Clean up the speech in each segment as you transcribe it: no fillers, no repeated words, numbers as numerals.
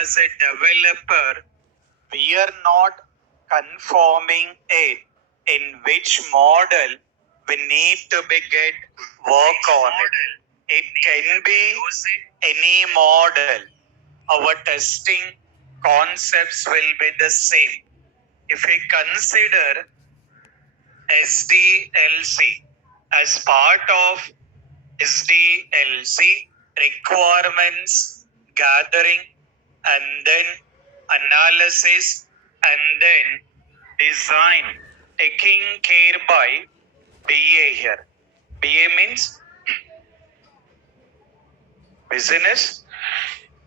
as a developer, we are not conforming it in which model we need to get work on it. It can be any model. Our testing concepts will be the same. If we consider STLC as part of STLC requirements gathering and then analysis and then design taking care by BA here. BA means business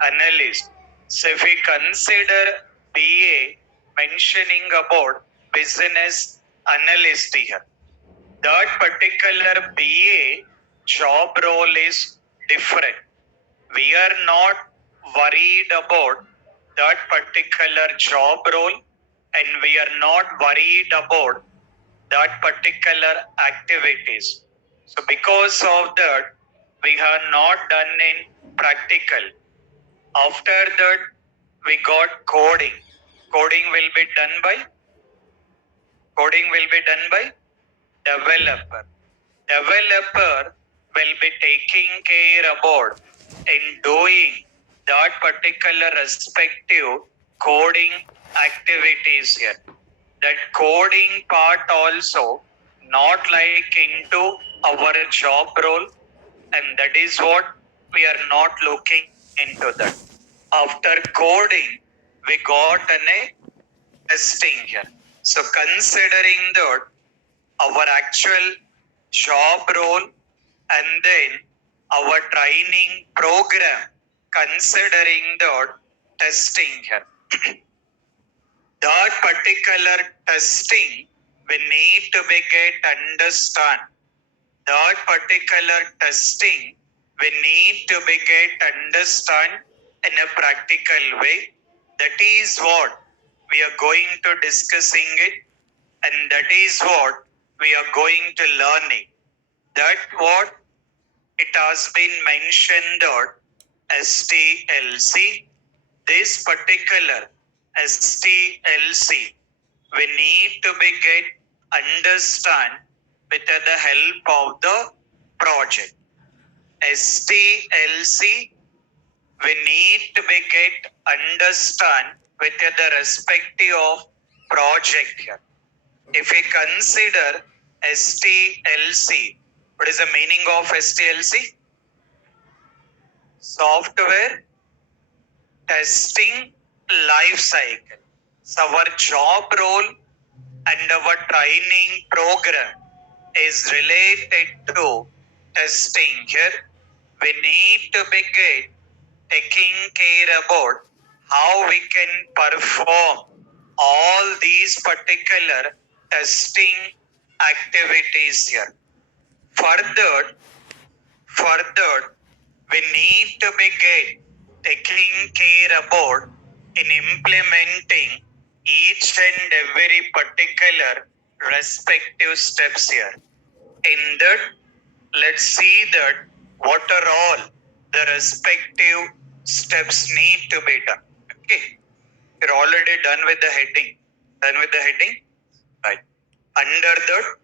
analyst. So if we consider BA mentioning about business analyst here, that particular BA job role is different. We are not worried about that particular job role and we are not worried about that particular activities. So because of that, we have not done in practical. After that, we got coding. Coding will be done by developer. Developer will be taking care about in doing that particular respective coding activities here. That coding part also not like into our job role, and that is what we are not looking into that. After coding, we got a testing here. So considering that our actual job role and then our training program, considering that testing here. That particular testing we need to be get understand. That particular testing we need to be get understand in a practical way. That is what we are going to discussing it, and that is what we are going to learning. That what it has been mentioned that STLC, this particular STLC, we need to be get understand with the help of the project. STLC, we need to be get understand with the respective of project here. If we consider STLC, what is the meaning of STLC? Software testing life cycle. So our job role and our training program is related to testing here. We need to be taking care about how we can perform all these particular testing activities here. Further, we need to be taking care about in implementing each and every particular respective steps here. In that, let's see that what are all the respective steps need to be done. Okay, you're already done with the heading. Right. Under that,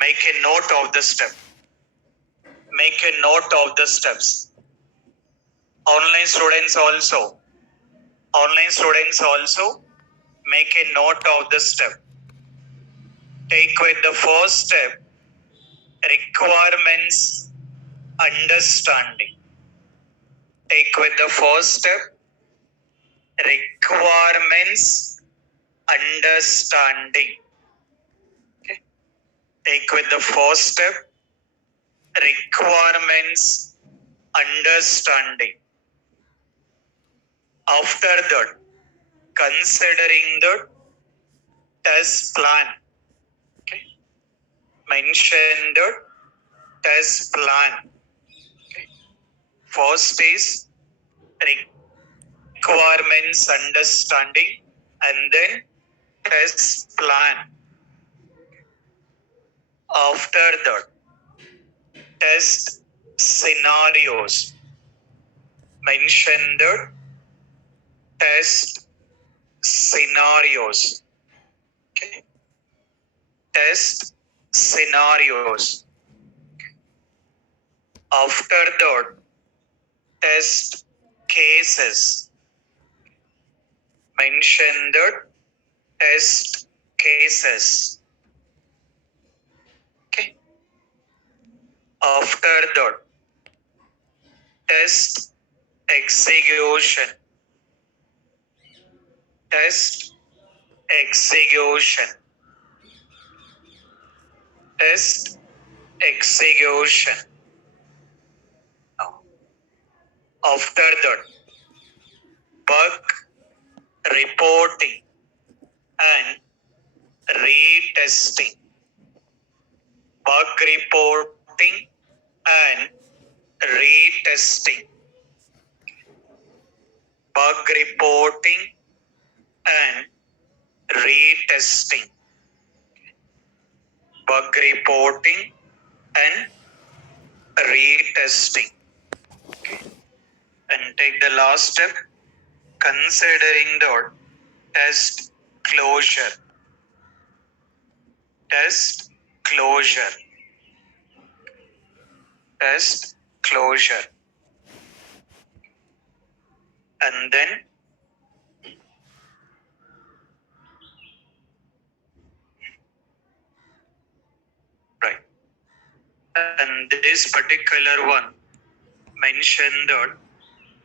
make a note of the step. Make a note of the steps. Online students also make a note of the step. Take with the first step, requirements understanding. Take with the first step, requirements understanding. Okay. Take with the first step, requirements understanding. After that, considering the test plan. Okay. Mention the test plan. Okay. First is requirements understanding and then test plan. After that, test scenarios. Mention the test scenarios. Okay. Test scenarios. After that, test cases. Mention the test cases. Okay. After that, test execution. Test execution. Test execution. Now, after that, bug reporting and retesting. Bug reporting and retesting. Bug reporting and retesting. Bug reporting and retesting. Okay. And take the last step, considering the test closure. Test closure. Test closure. And then right. And this particular one mention the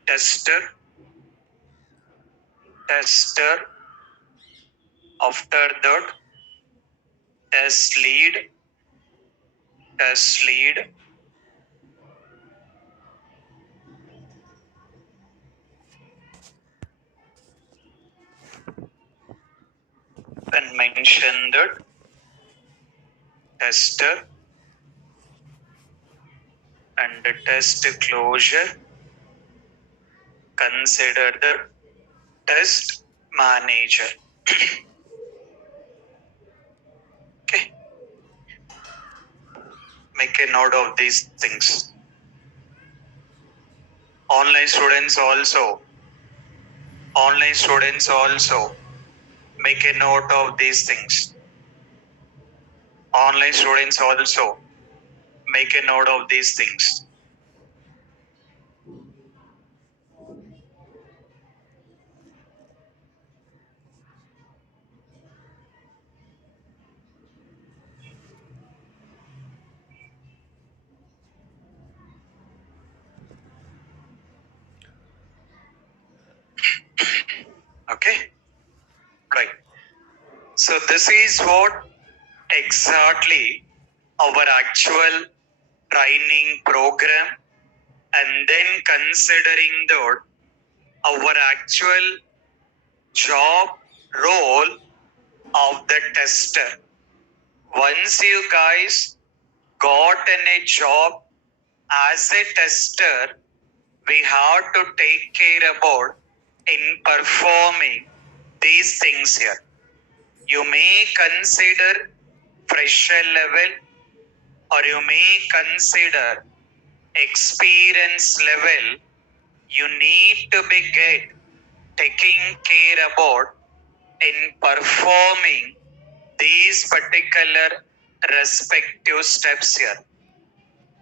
tester. After that, test lead. And mention the tester and the test closure. Consider the test manager. Okay. Make a note of these things. Online students also make a note of these things. Online students also make a note of these things. Okay. Right. So this is what exactly our actual training program, and then considering that our actual job role of the tester. Once you guys got in a job as a tester, we have to take care about in performing these things here. You may consider fresher level, or you may consider experience level. You need to be taking care about in performing these particular respective steps here.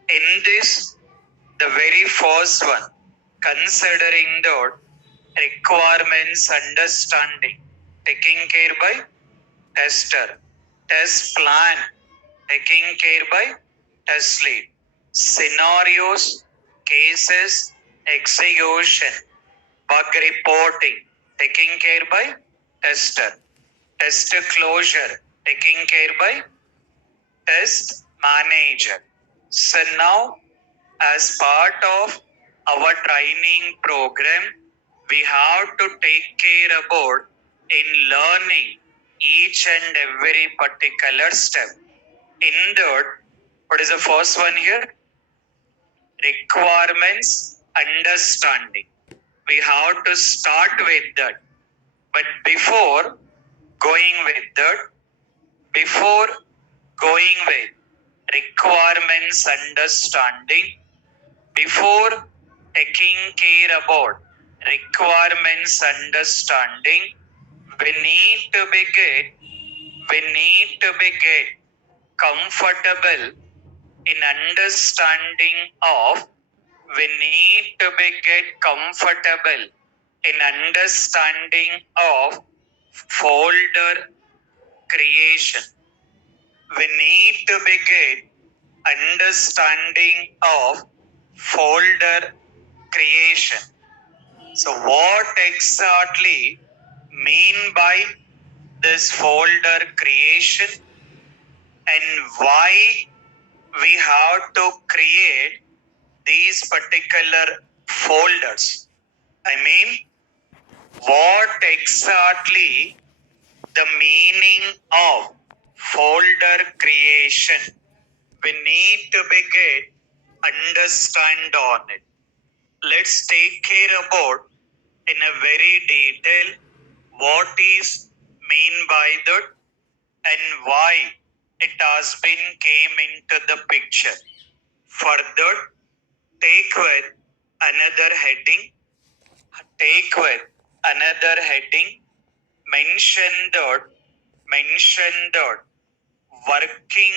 In this, the very first one, considering the requirements understanding, taking care by tester. Test plan, taking care by test lead. Scenarios, cases, execution, bug reporting, taking care by tester. Test closure, taking care by test manager. So now, as part of our training program, we have to take care about in learning each and every particular step. In that, what is the first one here? Requirements understanding. We have to start with that. But before going with requirements understanding, before taking care about requirements understanding. We need to get comfortable in understanding of. We need to get comfortable in understanding of folder creation. We need to get understanding of folder creation. So what exactly mean by this folder creation, and why we have to create these particular folders? I mean, what exactly the meaning of folder creation? We need to begin understand on it. Let's take care about in a very detail what is mean by that and why it has been came into the picture. Further, take with another heading. Mention that working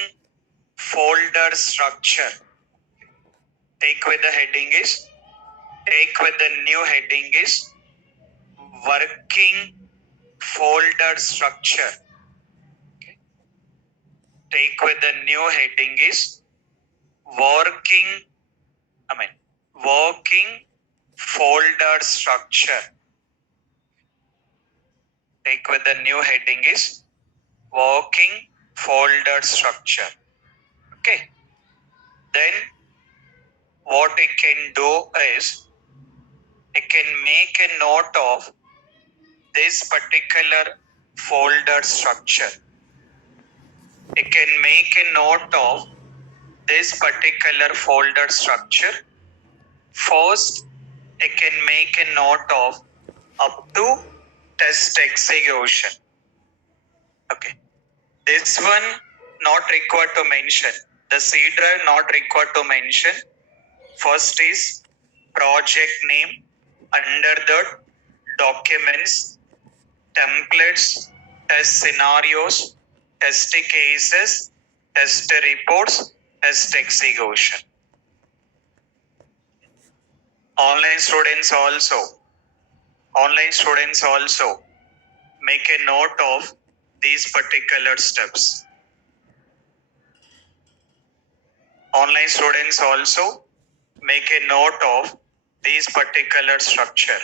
folder structure. Take with the heading is take with the new heading is working folder structure. Take with the new heading is working folder structure. Take with the new heading is working folder structure. Okay. Then what it can do is it can make a note of this particular folder structure. It can make a note of this particular folder structure. First, it can make a note of up to test execution. Okay. This one not required to mention. The C drive not required to mention. First is project name. Under the documents, templates, test scenarios, test cases, test reports, test execution. Online students also make a note of these particular steps. Online students also make a note of these particular structure.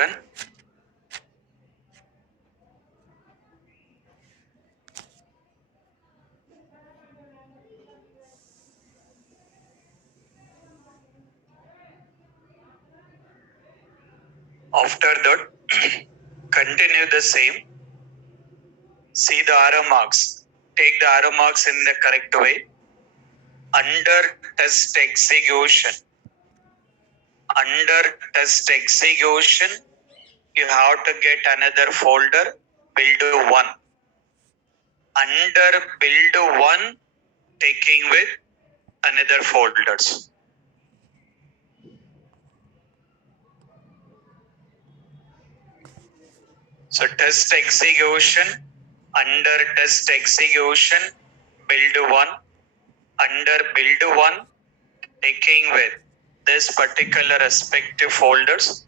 Done? After that, continue the same. See the arrow marks. Take the arrow marks in the correct way. Under test execution. Under test execution, you have to get another folder, build one. Under build one, taking with another folders. So test execution, under test execution, build one. Under build one, taking with this particular respective folders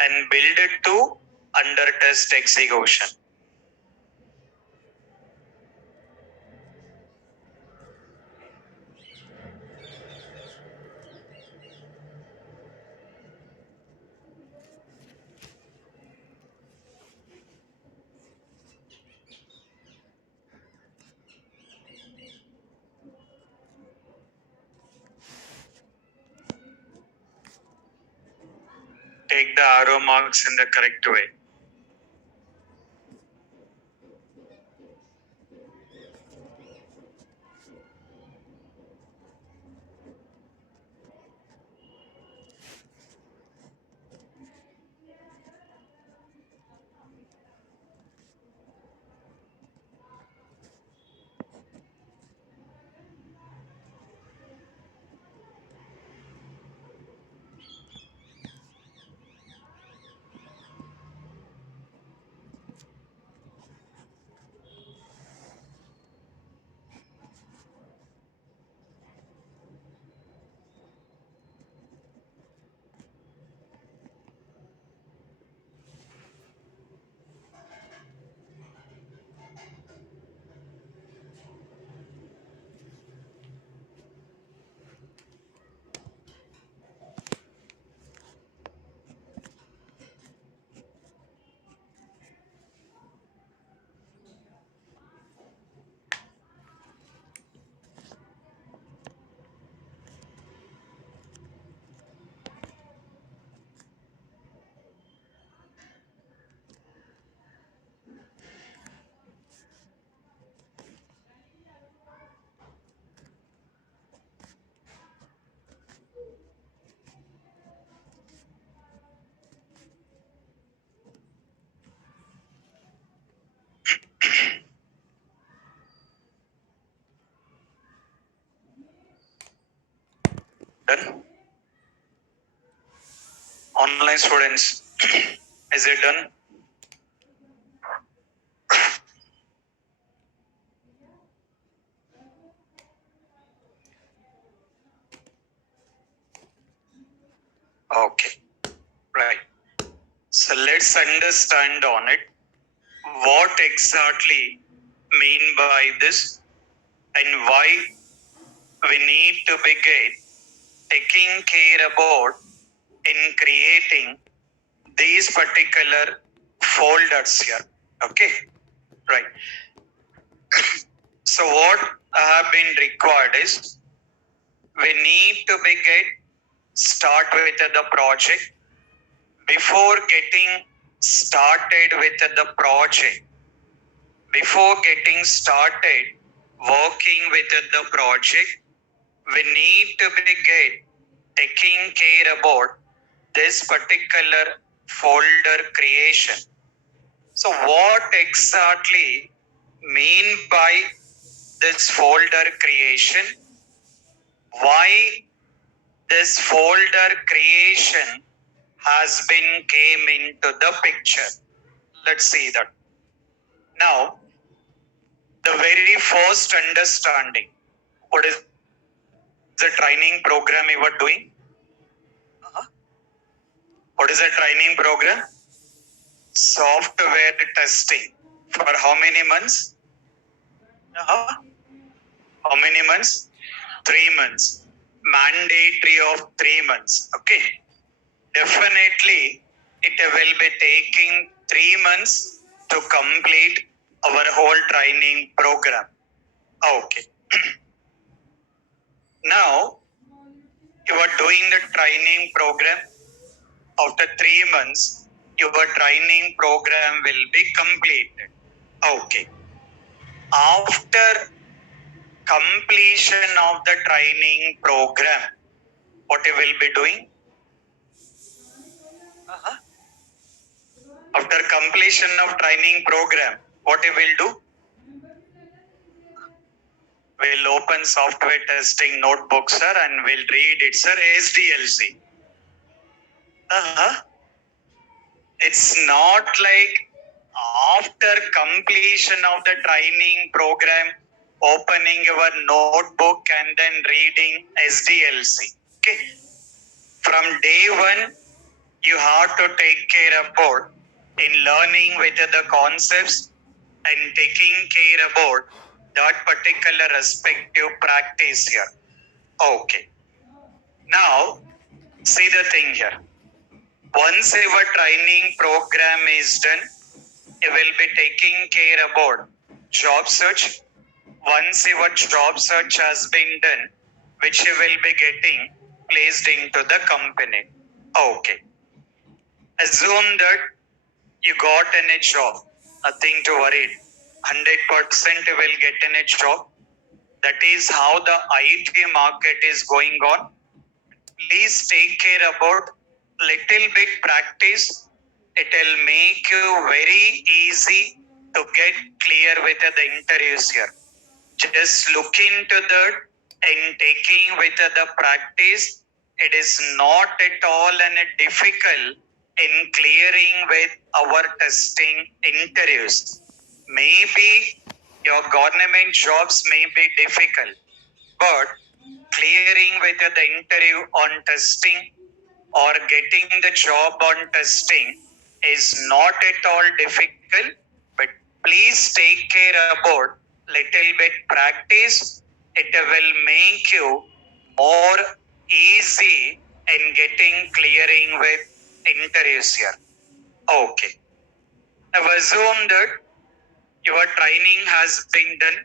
and build it to under test execution. Take the arrow marks in the correct way. Done? Online students, is it done? Okay, right. So let's understand on it what exactly mean by this and why we need to begin taking care about in creating these particular folders here. Okay, right. So what have been required is we need to begin start with the project. Before getting started with the project, before getting started working with the project, we need to begin taking care about this particular folder creation. So what exactly mean by this folder creation? Why this folder creation has been came into the picture? Let's see that. Now, the very first understanding, what is the training program you are doing? What is the training program? Software testing. For how many months? How many months? 3 months. Mandatory of 3 months. Okay. Definitely it will be taking 3 months to complete our whole training program. Okay. Now, you are doing the training program. After 3 months, your training program will be completed. Okay. After completion of the training program, what you will be doing? After completion of training program, what you will do? We'll open software testing notebook, sir, and we'll read it, sir. STLC. It's not like after completion of the training program, opening your notebook and then reading STLC. Okay. From day one, you have to take care about in learning with the concepts and taking care about that particular respective practice here. Okay. Now, see the thing here. Once your training program is done, you will be taking care about job search. Once your job search has been done, which you will be getting placed into the company. Okay. Assume that you got in a job. Nothing to worry. 100% you will get in a job. That is how the IT market is going on. Please take care about little bit practice. It will make you very easy to get clear with the interviews here. Just look into that and taking with the practice. It is not at all difficult in clearing with our testing interviews. Maybe your government jobs may be difficult, but clearing with the interview on testing or getting the job on testing is not at all difficult, but please take care about little bit practice. It will make you more easy in getting clearing with interviews here. Okay. Now assume that your training has been done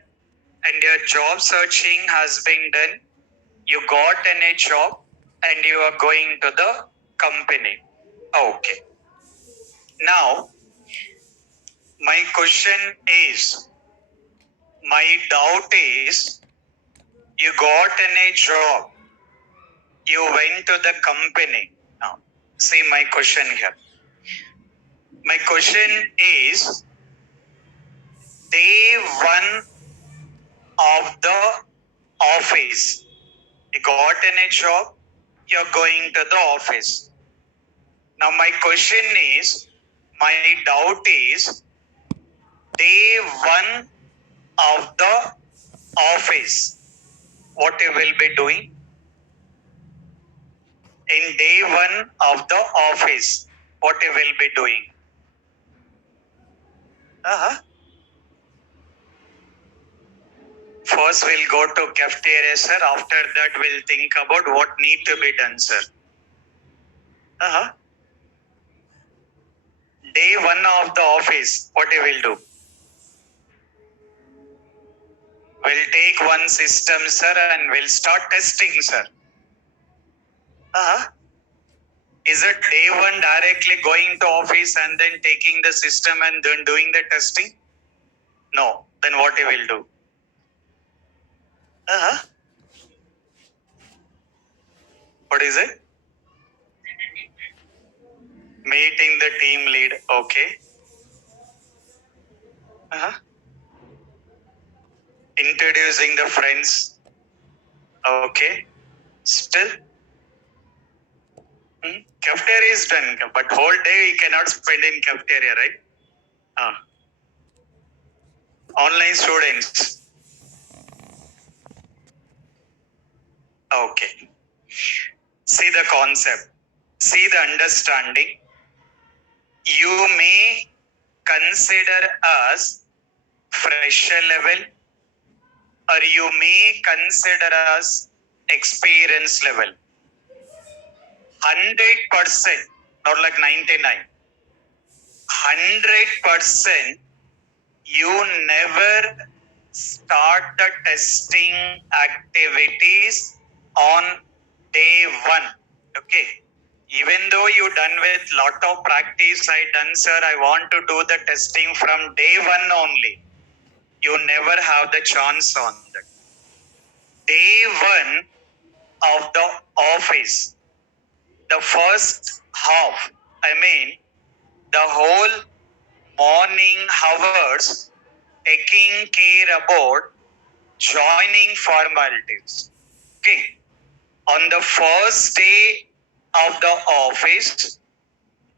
and your job searching has been done. You got a job and you are going to the company. Okay. Now, my question is, my doubt is, you got a job, you went to the company. Now, see my question here. My question is, day one of the office, you got a job, you're going to the office. Now, my question is, my doubt is, day one of the office, what you will be doing? In day one of the office, what you will be doing? First, we'll go to cafeteria, sir. After that, we'll think about what need to be done, sir. Day one of the office, what you will do? We'll take one system, sir, and we'll start testing, sir. Is it day one directly going to office and then taking the system and then doing the testing? No. Then what you will do? What is it? Meeting the team lead. Okay. Introducing the friends. Okay. Still? Cafeteria is done, but whole day you cannot spend in cafeteria, right? Online students. Okay. See the concept. See the understanding. You may consider us fresher level, or you may consider us experience level. 100%, not like 99. 100% you never start the testing activities on day one. Okay. Even though you done with lot of practice, I done, sir, I want to do the testing from day one only. You never have the chance on that. Day one of the office, the first half, the whole morning hours taking care about joining formalities. Okay. On the first day of the office,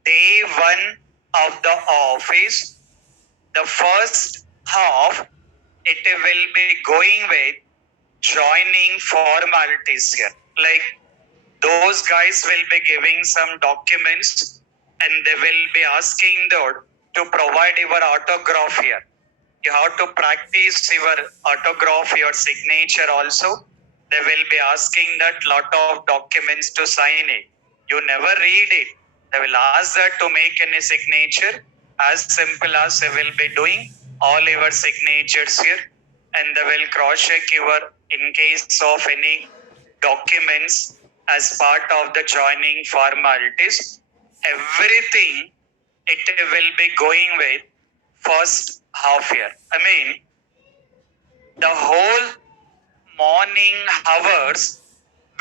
day one of the office, the first half, it will be going with joining formalities here. Like those guys will be giving some documents and they will be asking to provide your autograph here. You have to practice your autograph, your signature also. They will be asking that lot of documents to sign it. You never read it. They will ask that to make any signature. As simple as they will be doing all your signatures here, and they will cross check your in case of any documents as part of the joining formalities. Everything it will be going with first half year. The whole morning hours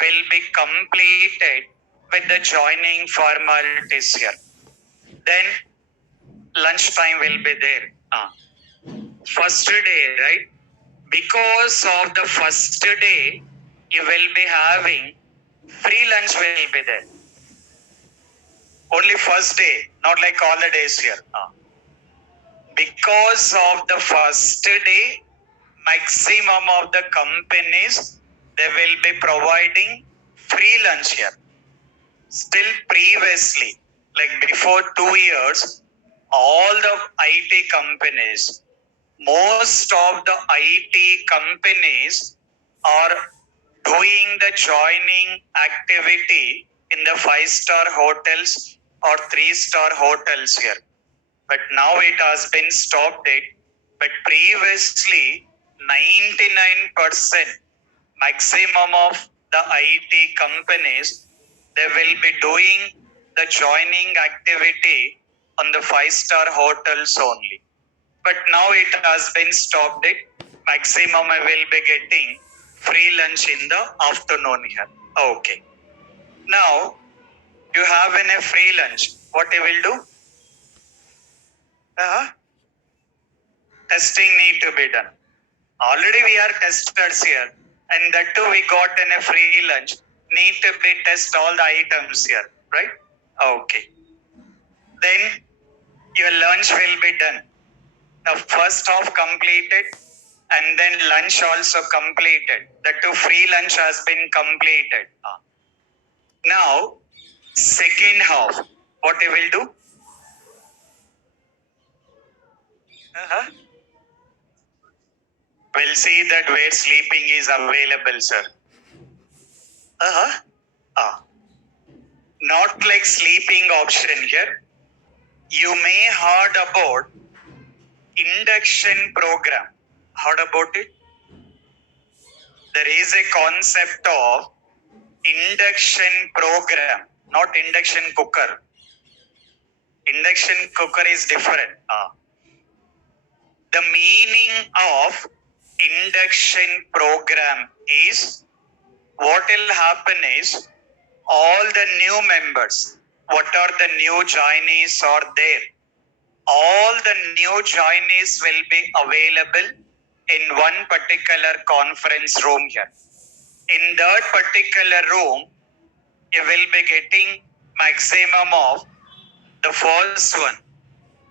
will be completed with the joining formalities here. Then lunchtime will be there. First day, right? Because of the first day, you will be having free lunch will be there. Only first day, not like all the days here. Because of the first day, maximum of the companies, they will be providing free lunch here. Still previously, like before 2 years, all the IT companies, most of the IT companies are doing the joining activity in the 5-star hotels or 3-star hotels here. But now it has been stopped it. But previously, 99% maximum of the IT companies, they will be doing the joining activity on the 5-star hotels only. But now it has been stopped it. Maximum I will be getting free lunch in the afternoon here. Okay. Now, you have a free lunch. What you will do? Testing need to be done. Already we are testers here, and that too we got in a free lunch. Need to be test all the items here, right? Okay. Then your lunch will be done. The first half completed, and then lunch also completed. The two free lunch has been completed. Now, second half, what you will do? We'll see that where sleeping is available, sir. Not like sleeping option here. You may heard about induction program. Heard about it? There is a concept of induction program, not induction cooker. Induction cooker is different. The meaning of induction program is what will happen is all the new members, what are the new joinees are there, all the new joinees will be available in one particular conference room here. In that particular room, you will be getting maximum of the first one.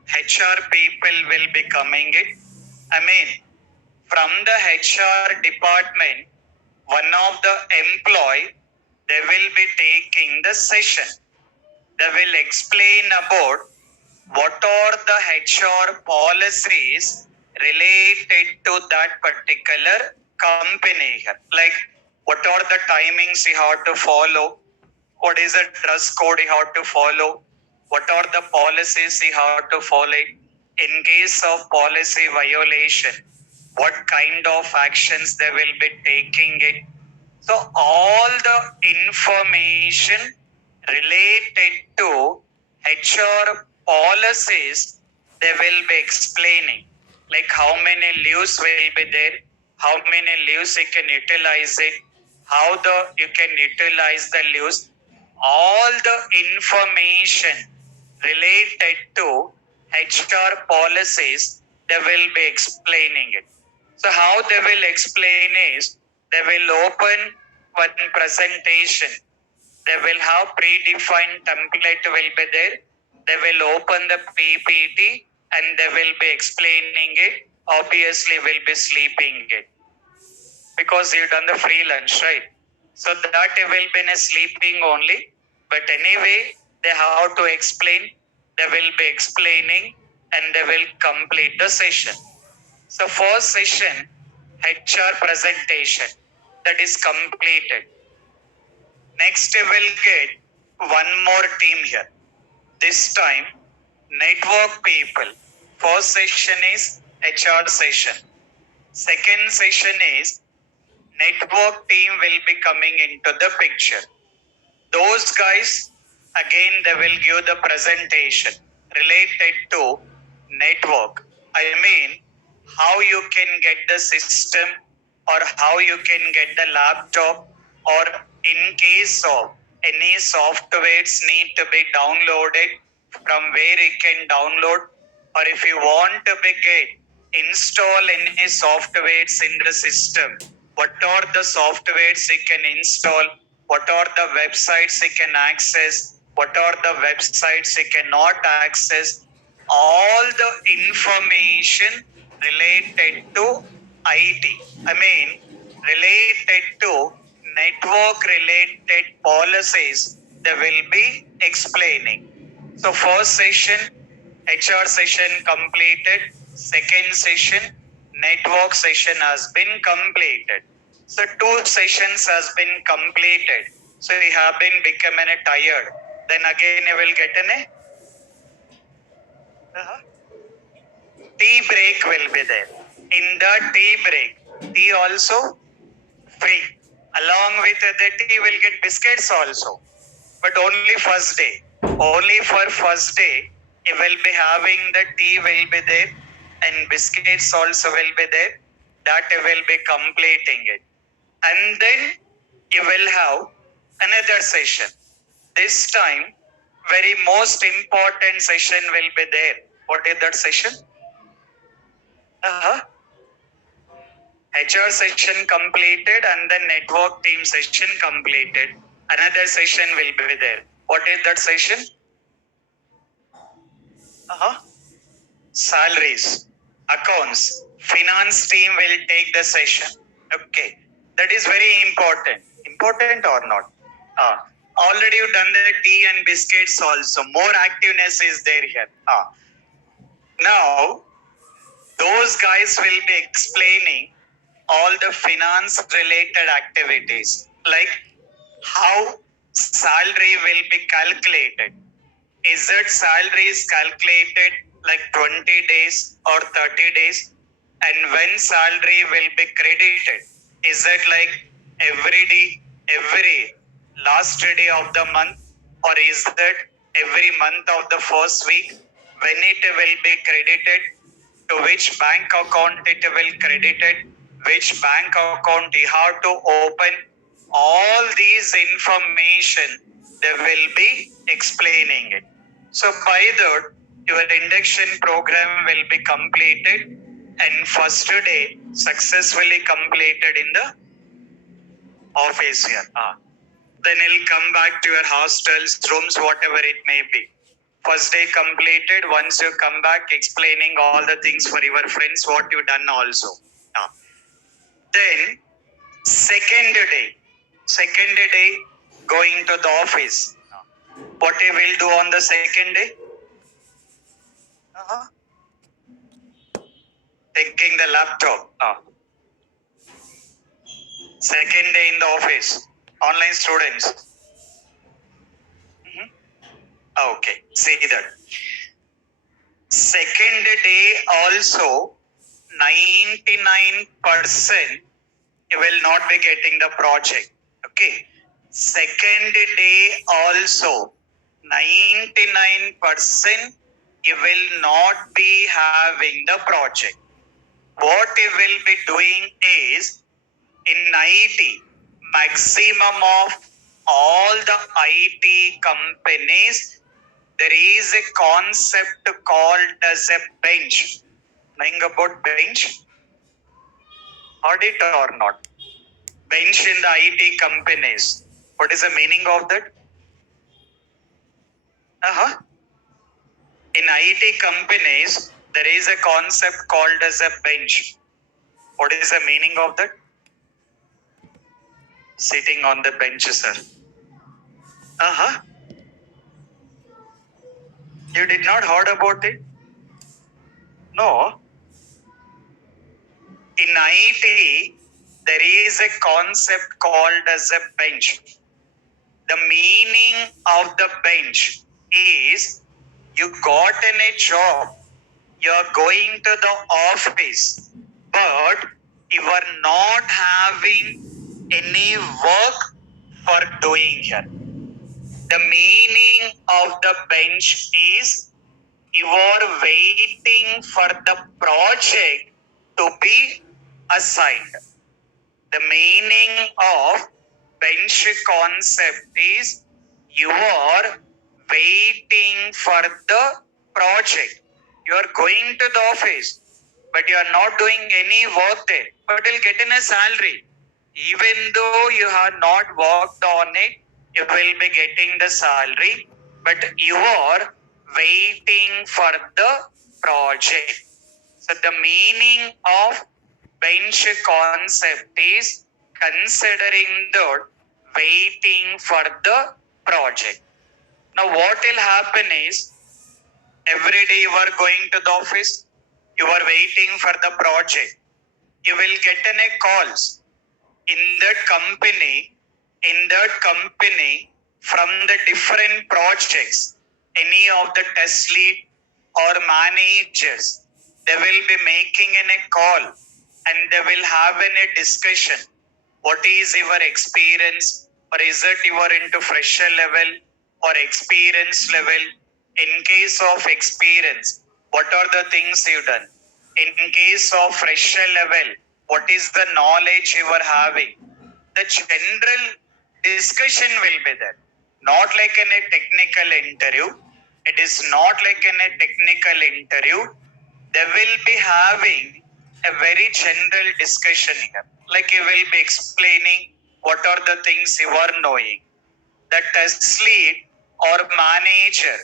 HR people will be coming in. From the HR department, one of the employee, they will be taking the session. They will explain about what are the HR policies related to that particular company here. Like what are the timings you have to follow? What is the dress code you have to follow? What are the policies you have to follow? In case of policy violation, what kind of actions they will be taking it? So all the information related to HR policies, they will be explaining, like how many leaves will be there, how many leaves you can utilize it, how you can utilize the leaves, all the information related to HR policies, they will be explaining it. So how they will explain is, they will open one presentation. They will have predefined template will be there. They will open the PPT and they will be explaining it. Obviously, will be sleeping it because you've done the free lunch, right? So that will be in a sleeping only. But anyway, they have to explain. They will be explaining and they will complete the session. So first session, HR presentation, that is completed. Next we will get one more team here. This time, network people. First session is HR session. Second session is network team will be coming into the picture. Those guys, again, they will give the presentation related to network. I mean, how you can get the system or how you can get the laptop, or in case of any softwares need to be downloaded, from where you can download, or if you want to be get install any softwares in the system, what are the softwares you can install, what are the websites you can access, what are the websites you cannot access, all the information related to IT. I mean, related to network related policies, they will be explaining. So first session, HR session completed. Second session, network session has been completed. So two sessions has been completed. So you have been becoming tired. Then again you will get an tea break will be there. In the tea break, tea also free. Along with the tea, will get biscuits also. But only first day. Only for first day, you will be having the tea will be there and biscuits also will be there. That you will be completing it. And then you will have another session. This time, very most important session will be there. What is that session? Uh-huh. HR session completed and then network team session completed. Another session will be there. What is that session? Uh-huh. Salaries, accounts, finance team will take the session. Okay. That is very important. Important or not? Already you've done the tea and biscuits also. More activeness is there here. Now, those guys will be explaining all the finance related activities, like how salary will be calculated. Is that salary is calculated like 20 days or 30 days? And when salary will be credited? Is that like every day, every last day of the month? Or is that every month of the first week? When it will be credited? To which bank account it will credited? Which bank account you have to open? All these information they will be explaining it. So by that, your induction program will be completed and first day successfully completed in the office here. Then you'll come back to your hostels, rooms, whatever it may be. First day completed. Once you come back, explaining all the things for your friends, what you done also. Then second day going to the office. What you will do on the second day? Taking the laptop. Second day in the office. Online students. Okay, see that. Second day also 99% you will not be getting the project. Okay. Second day also 99% you will not be having the project. What you will be doing is in IT, maximum of all the IT companies, there is a concept called as a bench. Knowing about bench? Heard it or not? Bench in the IT companies. What is the meaning of that? In IT companies, there is a concept called as a bench. What is the meaning of that? Sitting on the bench, sir. You did not heard about it? No. In IT, there is a concept called as a bench. The meaning of the bench is you got in a job, you're going to the office, but you are not having any work for doing here. The meaning of the bench is you are waiting for the project to be assigned. The meaning of bench concept is you are waiting for the project. You are going to the office, but you are not doing any work there, but you'll get in a salary. Even though you have not worked on it, you will be getting the salary, but you are waiting for the project. So the meaning of bench concept is considering the waiting for the project. Now what will happen is every day you are going to the office, you are waiting for the project. You will get in a calls in that company from the different projects, any of the test lead or managers, they will be making in a call and they will have in a discussion. What is your experience, or is it you are into fresher level or experience level? In case of experience, what are the things you done? In case of fresher level, what is the knowledge you are having? The general discussion will be there. Not like in a technical interview. It is not like in a technical interview. They will be having a very general discussion here. Like you will be explaining what are the things you are knowing. The test lead or manager,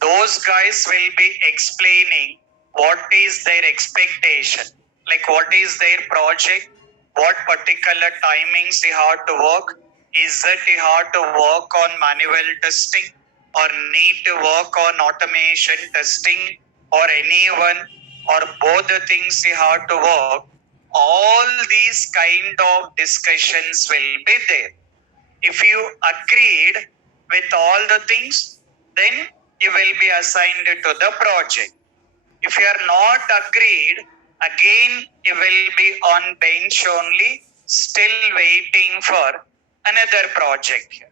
those guys will be explaining what is their expectation, like what is their project, what particular timings you have to work, is it you have to work on manual testing or need to work on automation testing or anyone or both the things you have to work. All these kind of discussions will be there. If you agreed with all the things, then you will be assigned to the project. If you are not agreed, again you will be on bench only, still waiting for another project.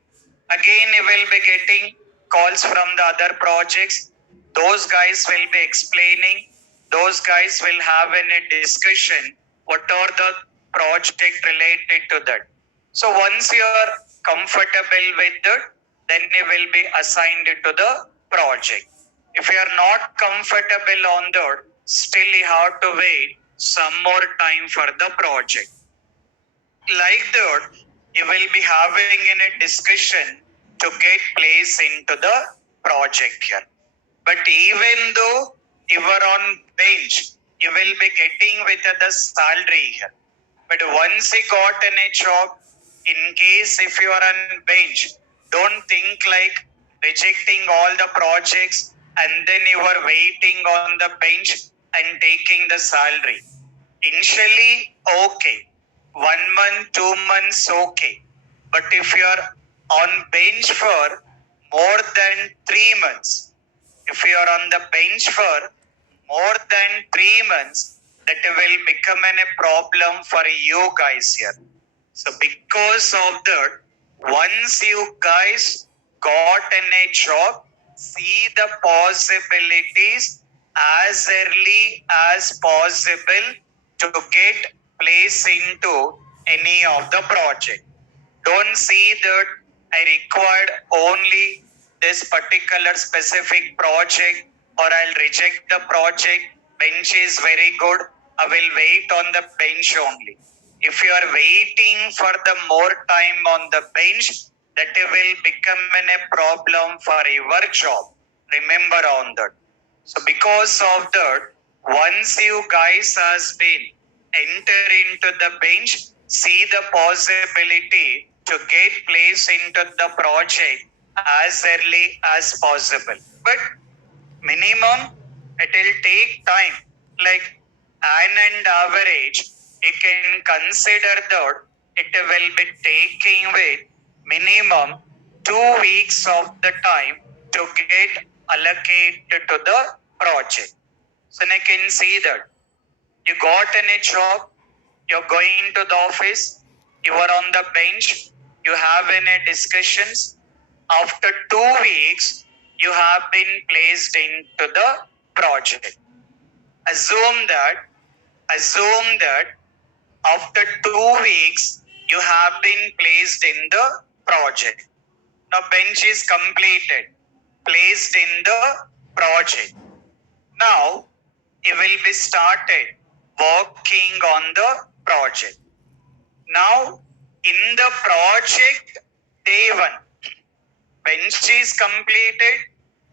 Again you will be getting calls from the other projects. Those guys will be explaining. Those guys will have a discussion. What are the project related to that? So once you are comfortable with that, then you will be assigned to the project. If you are not comfortable on that, still you have to wait some more time for the project. Like that, you will be having in a discussion to get place into the project here. But even though you are on bench, you will be getting with the salary here. But once you got in a job, in case if you are on bench, don't think like rejecting all the projects and then you are waiting on the bench and taking the salary. Initially, okay. 1 month, 2 months, okay. But if you are on bench for more than 3 months. If you are on the bench for more than 3 months, that will become a problem for you guys here. So because of that, once you guys got in a job, see the possibilities as early as possible to get placed into any of the project. Don't see that I required only this particular specific project or I'll reject the project. Bench is very good. I will wait on the bench only. If you are waiting for the more time on the bench, that will become a problem for your job. Remember on that. So because of that, once you guys has been enter into the bench, see the possibility to get placed into the project as early as possible. But minimum, it will take time. Like an average, you can consider that it will be taking with minimum 2 weeks of the time to get allocated to the project. So you can see that you got a job, you're going to the office, you are on the bench, you have any discussions. After 2 weeks, you have been placed into the project. Assume that after 2 weeks, you have been placed in the project. Now bench is completed, placed in the project. Now you will be started working on the project. Now in the project day 1, bench is completed,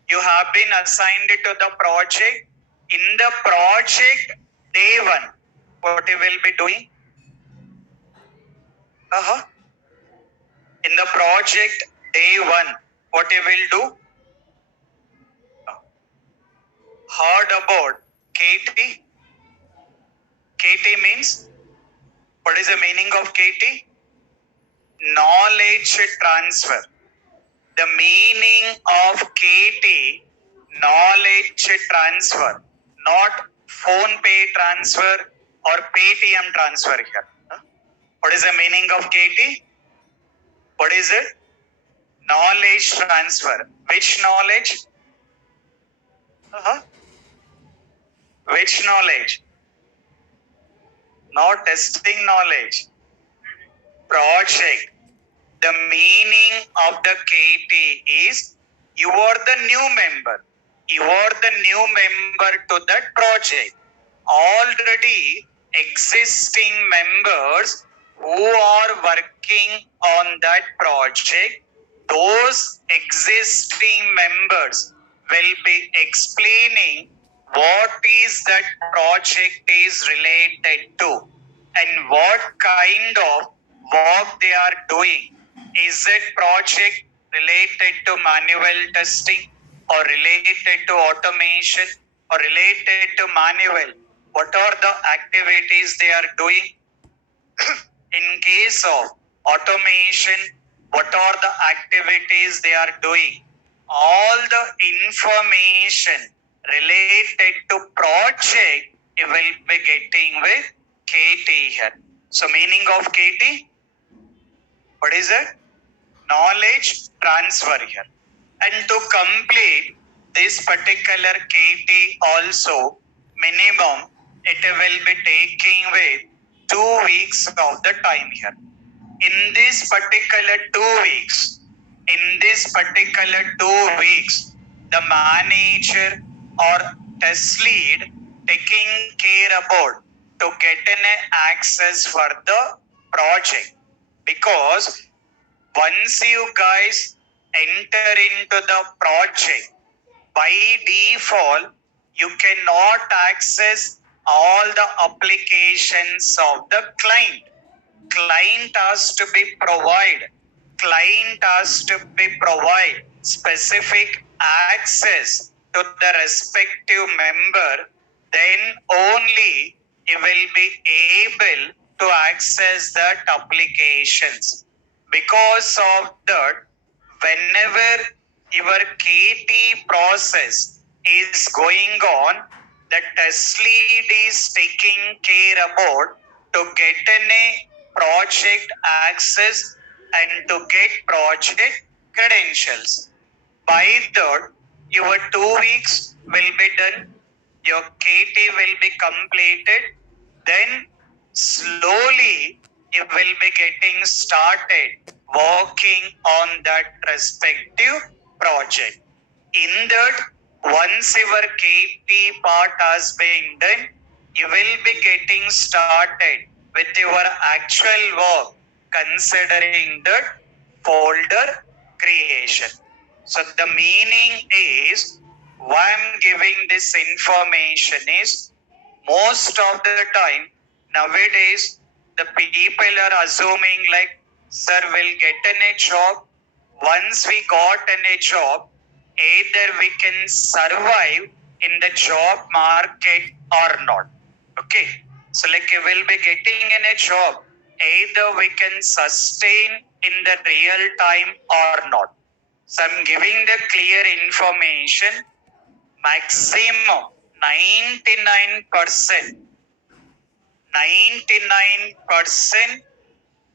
you have been assigned to the project. In the project day 1, what you will be doing? In the project day 1, what you will do? Heard about KT? KT means, what is the meaning of KT? Knowledge transfer. The meaning of KT, knowledge transfer, not phone pay transfer or Paytm transfer here. What is the meaning of KT? What is it? Knowledge transfer. Which knowledge? Which knowledge? Not testing knowledge. Project. The meaning of the KT is you are the new member. You are the new member to that project. Already existing members who are working on that project, those existing members will be explaining what is that project is related to and what kind of work they are doing. Is it project related to manual testing or related to automation or related to manual? What are the activities they are doing? In case of automation, what are the activities they are doing? All the information related to project you will be getting with KT here. So meaning of KT, what is it? Knowledge transfer here. And to complete this particular KT also, minimum it will be taking with 2 weeks of the time here. In this particular 2 weeks, the manager or test lead taking care about to get an access for the project. Because once you guys enter into the project, by default, you cannot access all the applications of the client. Client has to be provide specific access to the respective member, then only you will be able to access that applications. Because of that, whenever your KT process is going on, the test lead is taking care about to get a project access and to get project credentials. By that, your 2 weeks will be done, your KT will be completed, then slowly you will be getting started working on that respective project. In that, once your KT part has been done, you will be getting started with your actual work considering that folder creation. So the meaning is why I'm giving this information is most of the time nowadays the people are assuming like, sir, will get in a job. Once we got in a job, either we can survive in the job market or not. Okay, so like you will be getting in a job, either we can sustain in the real time or not. So I'm giving the clear information. Maximum 99%, 99%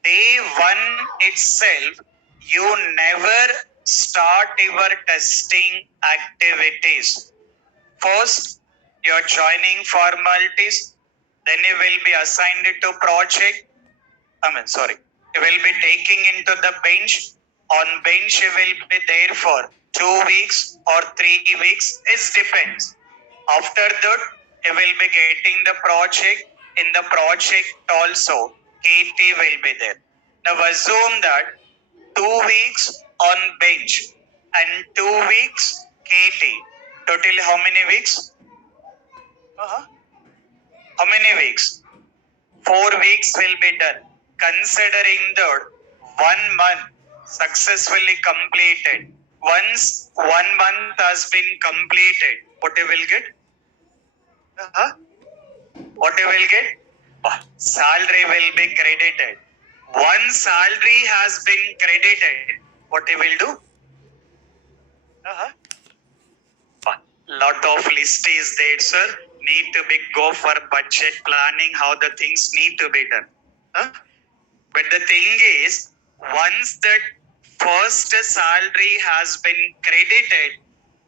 day one itself, you never start your testing activities. First, you're joining formalities, then you will be assigned to project. You will be taking into the bench. On bench, you will be there for 2 weeks or 3 weeks. It depends. After that, you will be getting the project. In the project also, KT will be there. Now assume that 2 weeks on bench and 2 weeks KT. Total how many weeks? How many weeks? 4 weeks will be done. Considering that 1 month successfully completed. Once 1 month has been completed, what you will get? What you will get? Salary will be credited. Once salary has been credited, what you will do? Lot of list is there, sir. Need to be go for budget planning, how the things need to be done. But the thing is, once that first salary has been credited,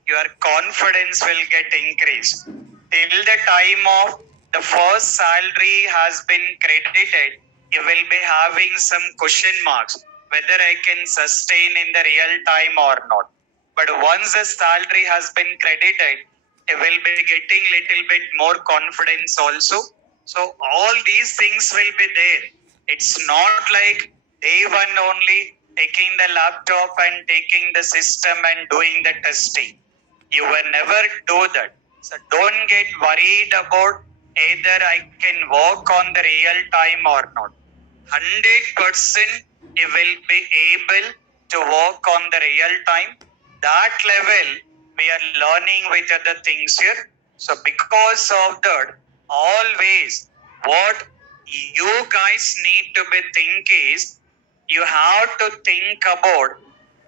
your confidence will get increased. Till the time of the first salary has been credited, you will be having some question marks whether I can sustain in the real time or not. But once the salary has been credited, you will be getting little bit more confidence also. So all these things will be there. It's not like day one only taking the laptop and taking the system and doing the testing. You will never do that. So don't get worried about either I can work on the real time or not. 100% you will be able to work on the real time. That level we are learning with other things here. So because of that, always what you guys need to be think is you have to think about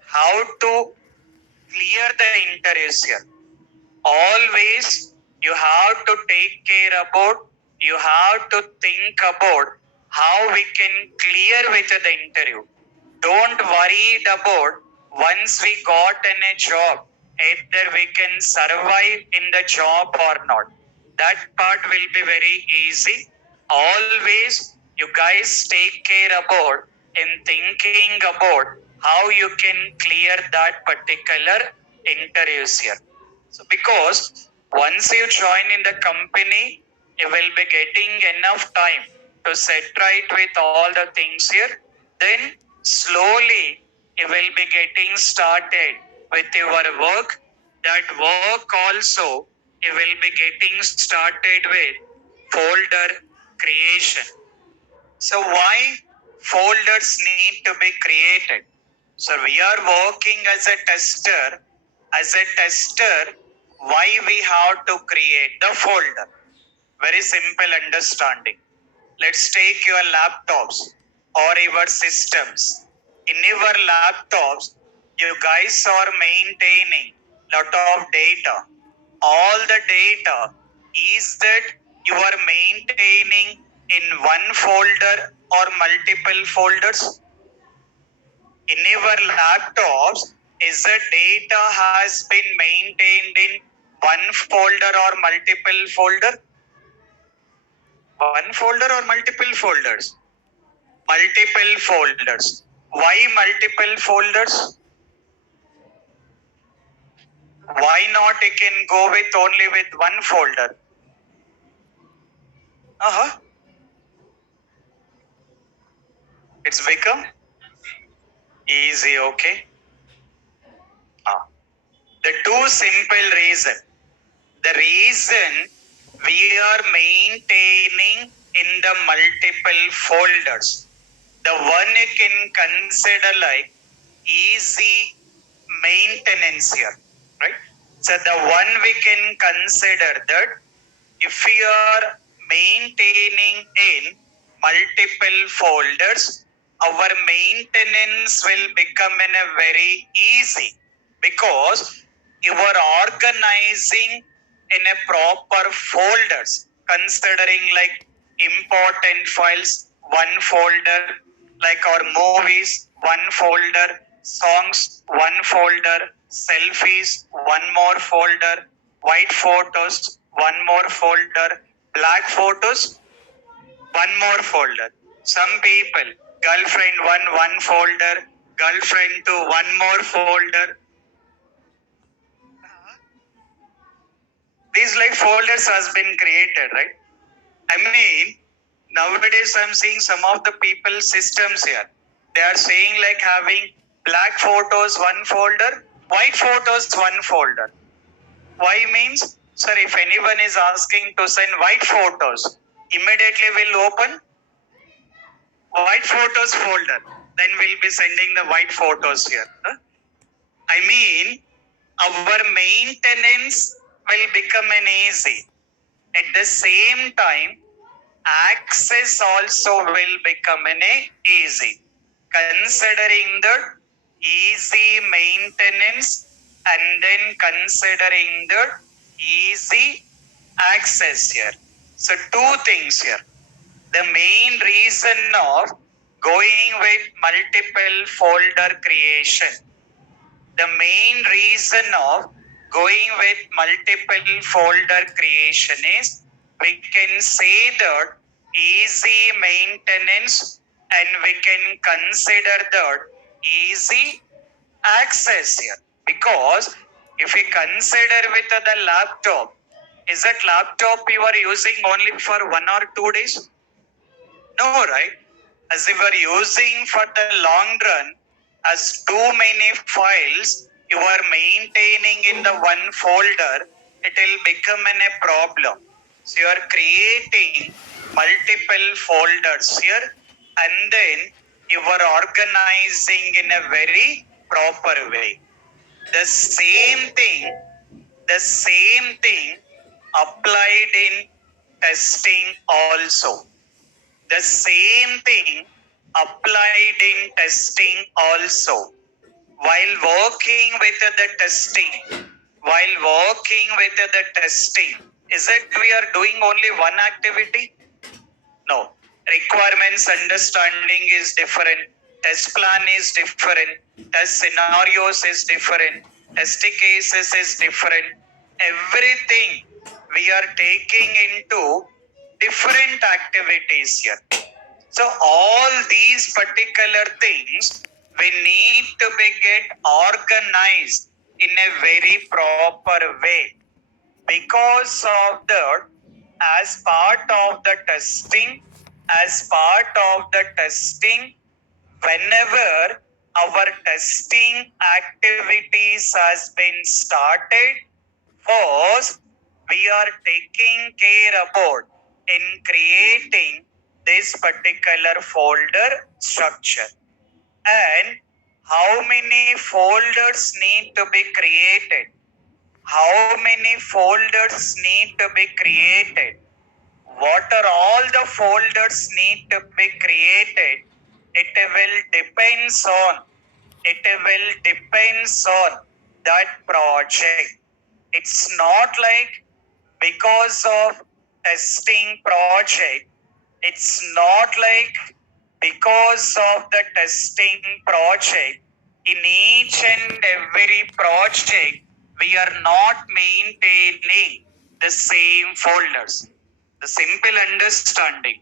how to clear the interviews here. Always you have to take care about, you have to think about how we can clear with the interview. Don't worry about once we got in a job, either we can survive in the job or not. That part will be very easy. Always you guys take care about in thinking about how you can clear that particular interviews here. So because once you join in the company, you will be getting enough time to set right with all the things here. Then slowly you will be getting started with your work. That work also you will be getting started with folder creation. So why folders need to be created? So we are working as a tester. As a tester, why we have to create the folder? Very simple understanding. Let's take your laptops or your systems. In your laptops, You guys are maintaining lot of data. All the data is that you are maintaining in one folder or multiple folders. In your laptops, is the data has been maintained in one folder or multiple folder? One folder or multiple folders? Multiple folders. Why multiple folders? Why not you can go with only with one folder? It's become easy, okay? The two simple reason. The reason we are maintaining in the multiple folders. The one you can consider like easy maintenance here, right? So the one we can consider that if we are maintaining in multiple folders, our maintenance will become in a very easy because you are organizing in a proper folders, considering like important files, one folder, like our movies, one folder, songs, one folder, selfies, one more folder, white photos, one more folder, black photos, one more folder. Some people, girlfriend one folder, girlfriend two, one more folder. These like folders has been created, right? I mean, nowadays I'm seeing some of the people systems here. They are saying like having black photos one folder, white photos one folder. Why means, sir, if anyone is asking to send white photos, immediately we'll open white photos folder. Then we'll be sending the white photos here. I mean, our maintenance will become an easy. At the same time, access also will become an easy. Considering the easy maintenance and then considering the easy access here. So two things here. The main reason of going with multiple folder creation. The main reason of going with multiple folder creation is we can say that easy maintenance and we can consider that easy access here. Because if we consider with the laptop, is that laptop you are using only for 1 or 2 days? No, right? As if you are using for the long run, as too many files you are maintaining in the one folder, it will become a problem. So you are creating multiple folders here and then you are organizing in a very proper way. The same thing applied in testing also. The same thing applied in testing also. While working with the testing, is it we are doing only one activity? No. Requirements understanding is different. Test plan is different. Test scenarios is different. Test cases is different. Everything we are taking into different activities here. So all these particular things we need to be get organized in a very proper way. Because of that, as part of the testing, whenever our testing activities has been started, first we are taking care about in creating this particular folder structure. And how many folders need to be created? How many folders need to be created? What are all the folders need to be created? It will depends on It will depends on that project. It's not like because of testing project, it's not like because of the testing project, in each and every project, we are not maintaining the same folders. The simple understanding.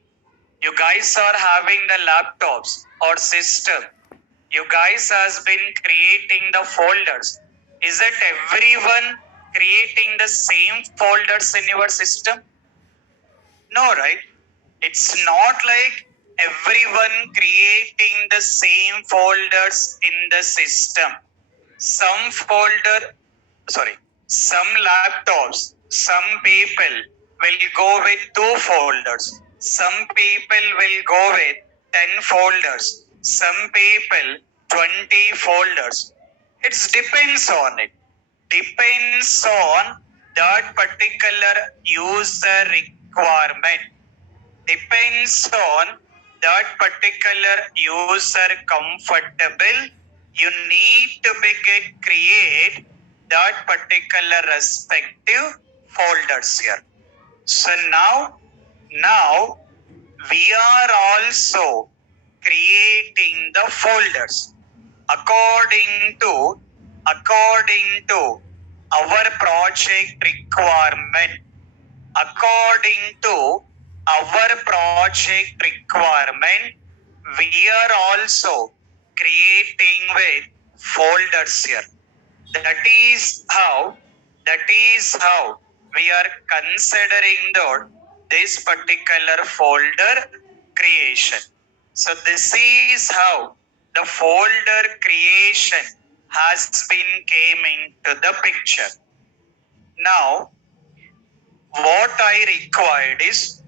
You guys are having the laptops or system. You guys has been creating the folders. Is it everyone creating the same folders in your system? No, right? It's not like everyone creating the same folders in the system. Some some laptops, some people will go with 2 folders. Some people will go with 10 folders. Some people 20 folders. It depends on it. Depends on that particular user requirement. Depends on that particular user comfortable. You need to create that particular respective folders here. So now we are also creating the folders according to our project requirement. According to our project requirement, we are also creating with folders here. That is how we are considering this particular folder creation. So this is how the folder creation has been came into the picture. Now, what I required is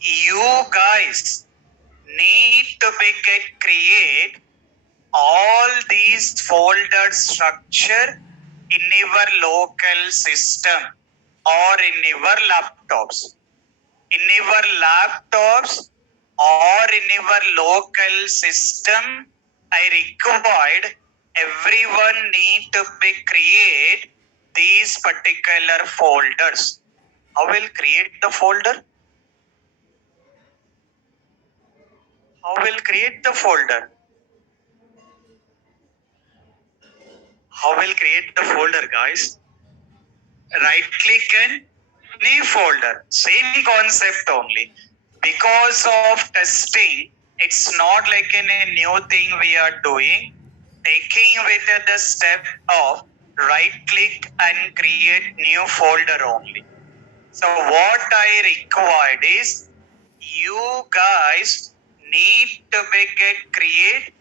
you guys need to create all these folder structure in your local system or in your laptops. In your laptops or in your local system, I required everyone need to create these particular folders. How will create the folder? How will create the folder? How will create the folder, guys? Right click and new folder. Same concept only. Because of testing, it's not like a new thing we are doing. Taking with the step of right click and create new folder only. So what I required is you guys need to create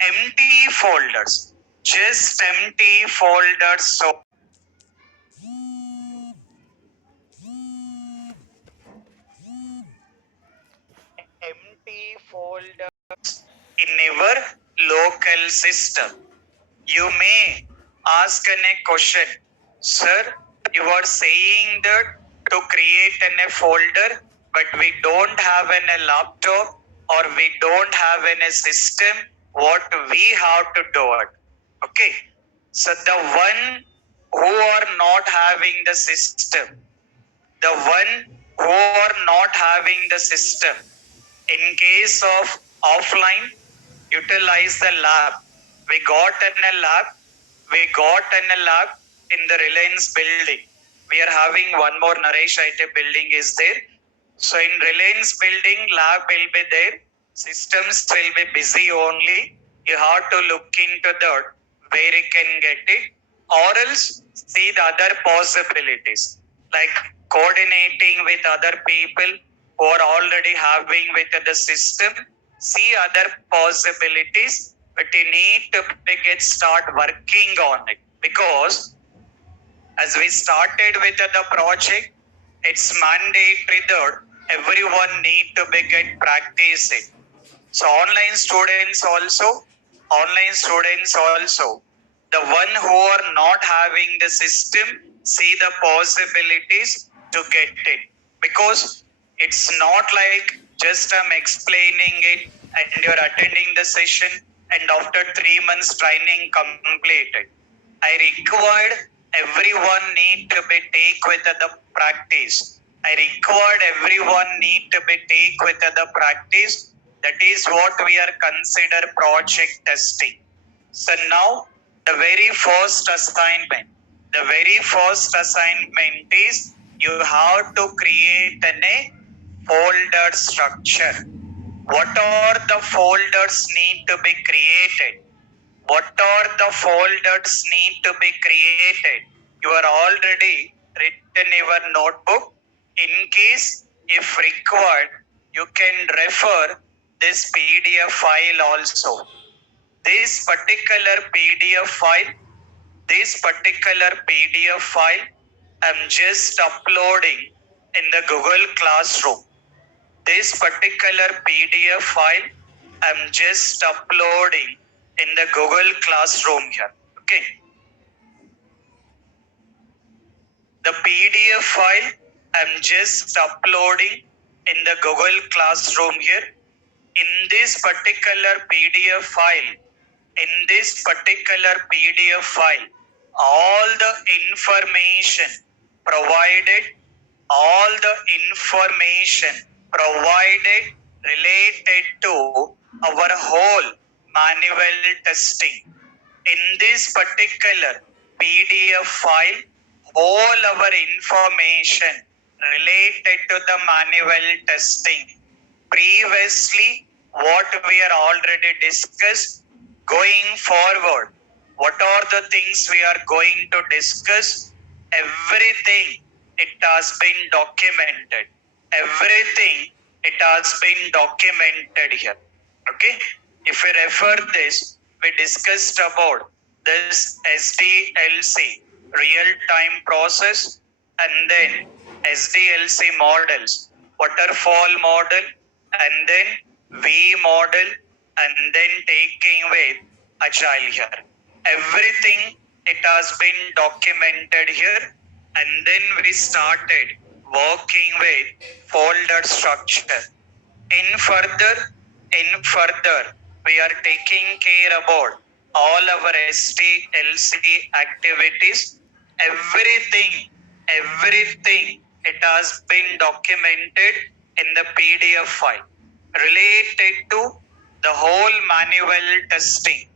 empty folders. Just empty folders. So empty folders in your local system. You may ask a question, sir, you are saying that to create a folder, but we don't have a laptop or we don't have a system, what we have to do it. Okay. So the one who are not having the system, in case of offline, utilize the lab. We got in a lab in the Reliance building. We are having one more Naresh IT building is there. So in Reliance building, lab will be there. Systems will be busy only. You have to look into that where you can get it, or else see the other possibilities like coordinating with other people who are already having with the system. See other possibilities, but you need to start working on it, because as we started with the project, it's mandatory that everyone need to begin practicing. So online students also, the one who are not having the system, see the possibilities to get it. Because it's not like Just I'm explaining it and you're attending the session, and after 3 months training completed. I required everyone need to be take with the practice. I required everyone need to be take with the practice. That is what we are consider project testing. So now the very first assignment. The very first assignment is you have to create a folder structure. What are the folders need to be created? What are the folders need to be created? You are already written your notebook. In case if required, you can refer this PDF file also. This particular PDF file, I'm just uploading in the Google Classroom. This particular PDF file, I'm just uploading in the Google Classroom here. Okay. The PDF file, I'm just uploading in the Google Classroom here. In this particular PDF file, all the information provided, related to our whole manual testing. In this particular PDF file, all our information related to the manual testing. Previously, what we are already discussed, going forward, what are the things we are going to discuss? Everything, it has been documented. Everything, it has been documented here. Okay. If we refer this, we discussed about this STLC, real-time process, and then STLC models, waterfall model, and then V model, and then taking with agile here. Everything, it has been documented here, and then we started working with folder structure. In further, we are taking care about all our STLC activities. Everything, it has been documented in the PDF file related to the whole manual testing.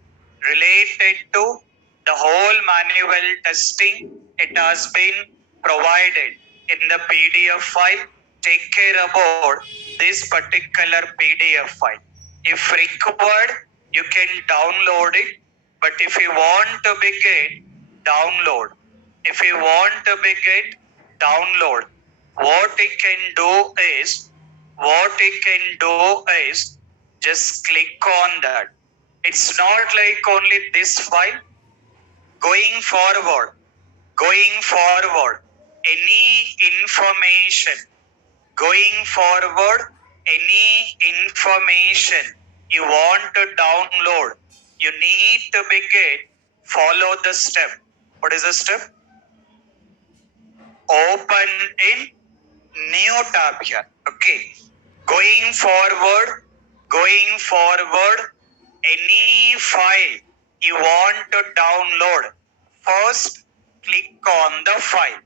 It has been provided in the PDF file. Take care about this particular PDF file. If required, you can download it. But if you want to begin download, what it can do is just click on that. It's not like only this file. Going forward, any information you want to download, you need to begin follow the step. What is the step? Open in new tab here. Okay. Going forward, any file you want to download, first click on the file.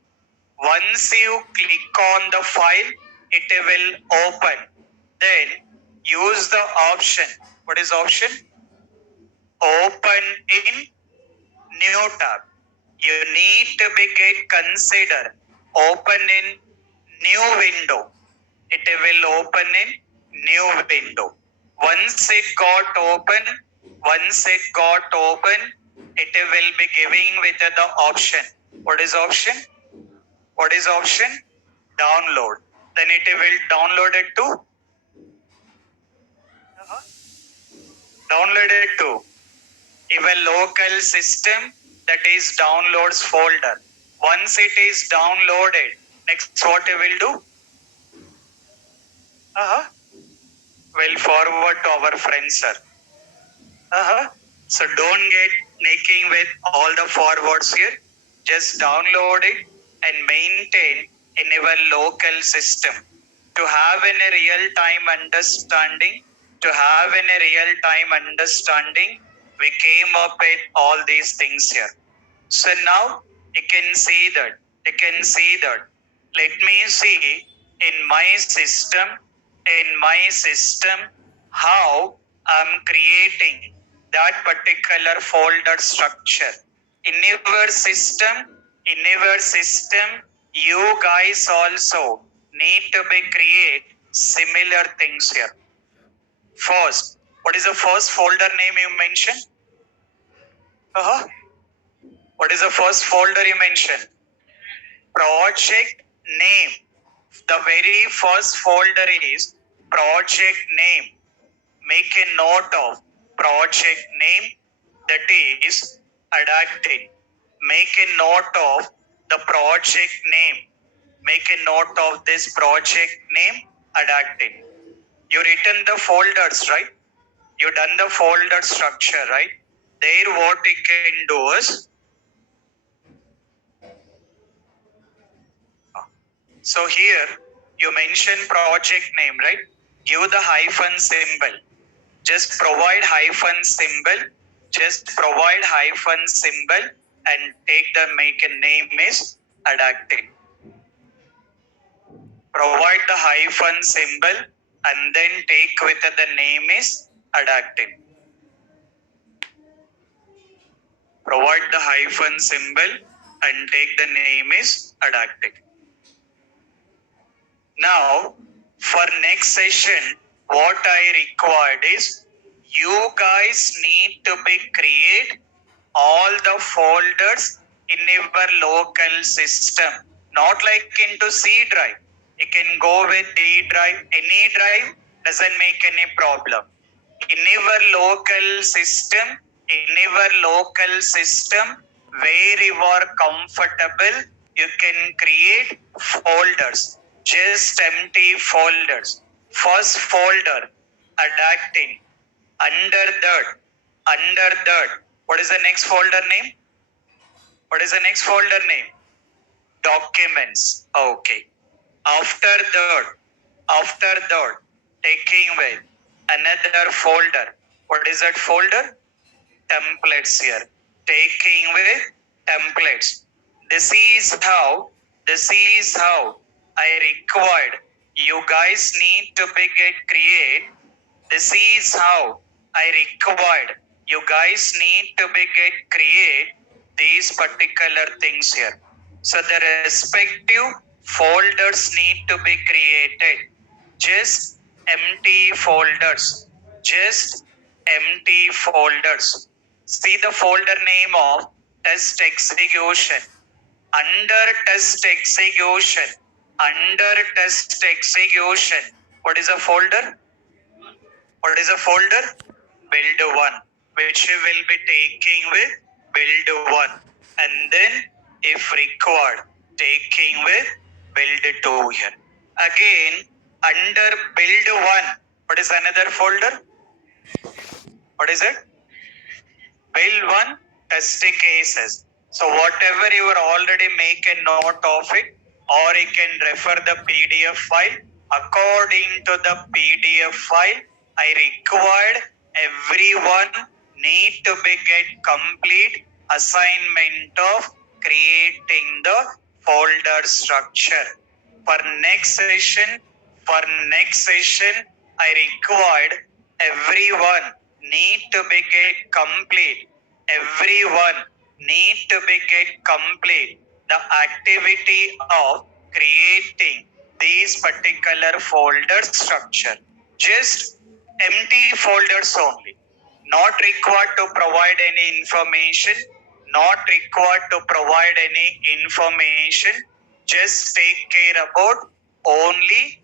Once you click on the file, it will open. Then use the option. What is option? Open in new tab. You need to begin consider open in new window. It will open in new window. Once it got open, it will be giving with the option. What is option? Download. Then it will download it to your local system, that is downloads folder. Once it is downloaded, next what it will do? Will forward to our friends, sir. So don't get making with all the forwards here. Just download it and maintain in your local system. To have any real-time understanding, we came up with all these things here. So now you can see that. Let me see in my system, how I'm creating that particular folder structure. In your system, you guys also need to be create similar things here. First, what is the first folder name you mentioned? What is the first folder you mentioned? Project name. The very first folder is project name. Make a note of project name, that is adapting. Make a note of the project name. Make a note of this project name, adapting. You written the folders, right? You done the folder structure, right? There what you can do is, so here you mention project name, right? Give the hyphen symbol. Just provide hyphen symbol and take the make a name is adapting. Provide the hyphen symbol and then take with the name is adapting. Provide the hyphen symbol and take the name is adapting. Now, for next session, what I required is you guys need to be create all the folders in your local system, not like into C drive. You can go with D drive, any drive doesn't make any problem. In your local system, where you are comfortable, you can create folders, just empty folders. First folder, adapting. Under that, what is the next folder name? Documents. Okay. After that, taking with another folder. What is that folder? Templates here. Taking with templates. This is how I required. You guys need to get create. This is how I required. You guys need to get create these particular things here. So the respective folders need to be created. Just empty folders. See the folder name of test execution. Under test execution, what is a folder? Build one, which we will be taking with build one, and then if required, taking with build two here. Again, under build one, what is another folder? What is it? Build one, test cases. So whatever you are already make a note of it, or you can refer the PDF file. According to the PDF file, I required everyone need to be get complete assignment of creating the folder structure. For next session, I required everyone need to be get complete. The activity of creating these particular folder structure. Just empty folders only. Not required to provide any information. Just take care about only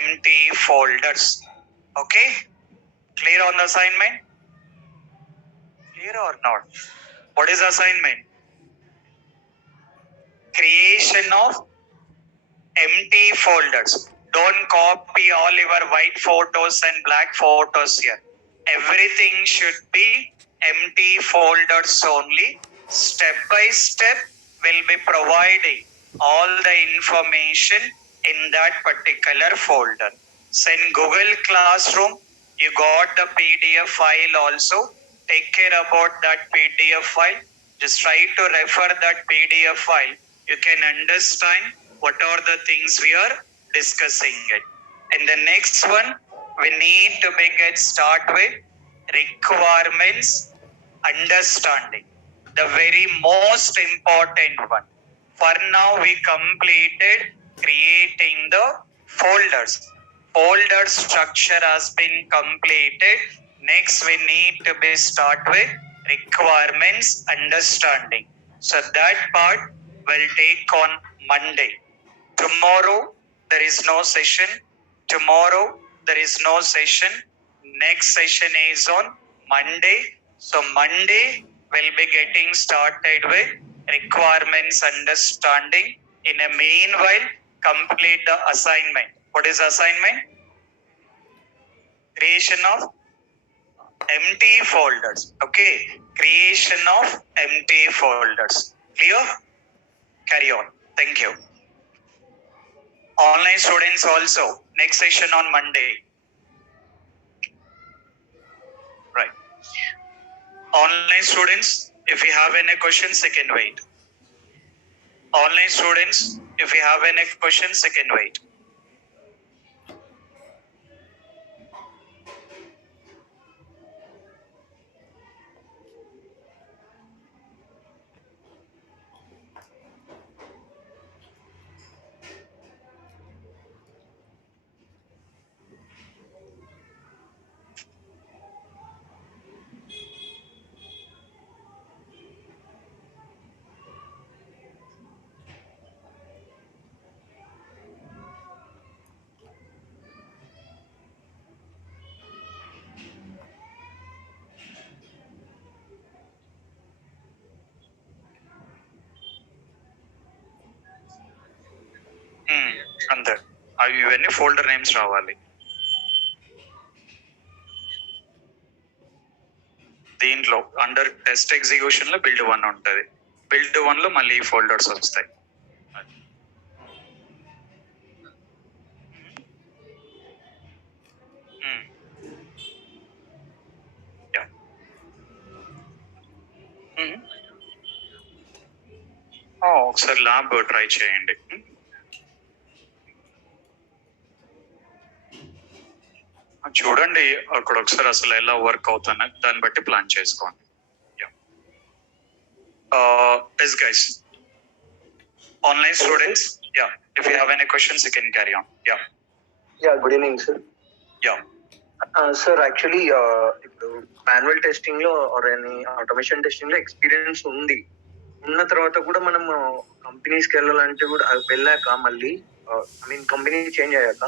empty folders. Okay? Clear on the assignment? Clear or not? What is assignment? Creation of empty folders. Don't copy all your white photos and black photos here. Everything should be empty folders only. Step by step, we'll be providing all the information in that particular folder. So in Google Classroom, you got the PDF file also. Take care about that PDF file. Just try to refer that PDF file. You can understand what are the things we are discussing it. And the next one, we need to get start with requirements understanding. The very most important one. For now, we completed creating the folders. Folder structure has been completed. Next, we need to be start with requirements understanding. So that part will take on Monday. Tomorrow, there is no session. Tomorrow, there is no session. Next session is on Monday. So Monday, we'll be getting started with requirements understanding. In a meanwhile, complete the assignment. What is assignment? Creation of empty folders. Okay. Creation of empty folders. Clear? Carry on. Thank you. Online students also. Next session on Monday. Right. Online students, if you have any questions, you can wait. Online students, if you have any questions, you can wait. అంతే అవి ఇవన్నీ folder names రావాలి. దీంట్లో under test execution లో build 1 ఉంటది. Build 1 లో మళ్ళీ folders వస్తాయి. ఒకసారి ల్యాబ్ ట్రై చేయండి. చూడండి అక్కడ ఒకసారి అసలు ఎలా వర్క్ అవుతుంది దాన్ని బట్టి ప్లాన్ చేసుకోండి. Yes guys, online students, yeah, if you have any questions you can carry on. Yeah, good evening sir. Yeah. Sir, actually ఇప్పుడు మాన్యువల్ టెస్టింగ్ లో ఆర్ ఎనీ ఆటోమేషన్ టెస్టింగ్ లో ఎక్స్పీరియన్స్ ఉంది. ఉన్న తర్వాత కూడా మనం కంపెనీస్కి వెళ్ళాలంటే కూడా వెళ్ళాక మళ్ళీ ఐ మీన్ కంపెనీ చేంజ్ అయ్యాక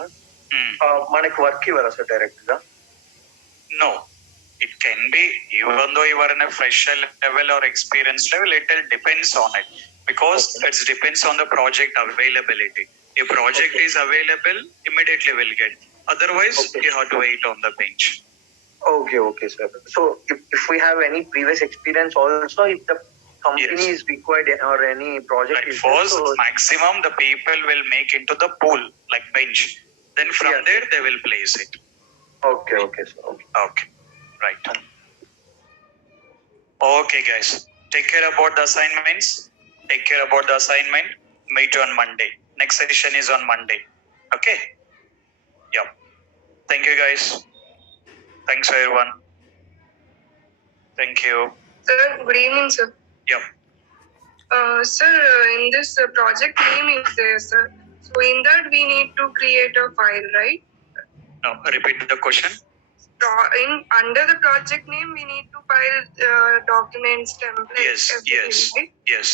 మనకి వర్క్ ఇవ్వరా సార్ డైరెక్ట్ గా? No, it can be even though you are in a fresher level or experience level, it depends on it because it depends on the project availability. If project is available, immediately will get. Otherwise, you have to wait on the bench. Okay sir. So if we have any previous experience also, if the company is required or any project is first maximum the people will make into the pool like bench, then from there they will place it. Okay sir. Okay, right. Okay guys, take care about the assignments. Take care about the assignment. Meet on Monday. Next session is on Monday. Okay. Yeah. Thank you guys. Thanks everyone. Thank you. Sir, good evening, sir. Yeah. Sir, in this project name is there, sir. So in that we need to create a file, right? No, repeat the question. Under the project name, we need to file documents, templates, everything, right? Yes.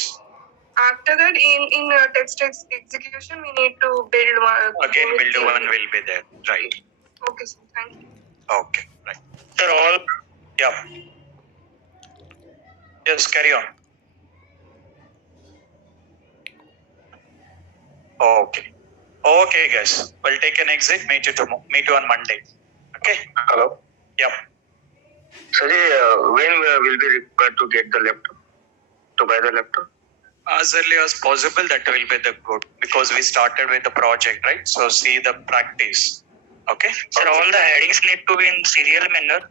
After that, in text execution, we need to build one. Again, build 1 will be there, right? Okay, sir. Thank you. Okay, right. Sir, all. Yeah. Yes, carry on. Okay guys, we'll take an exit. Meet you on Monday. Okay. Hello. Yeah. Sir, when will be required to get the laptop, to buy the laptop? As early as possible, that will be the good, because we started with the project, right? So see the practice. Okay. Sir, all the headings need to be in serial manner.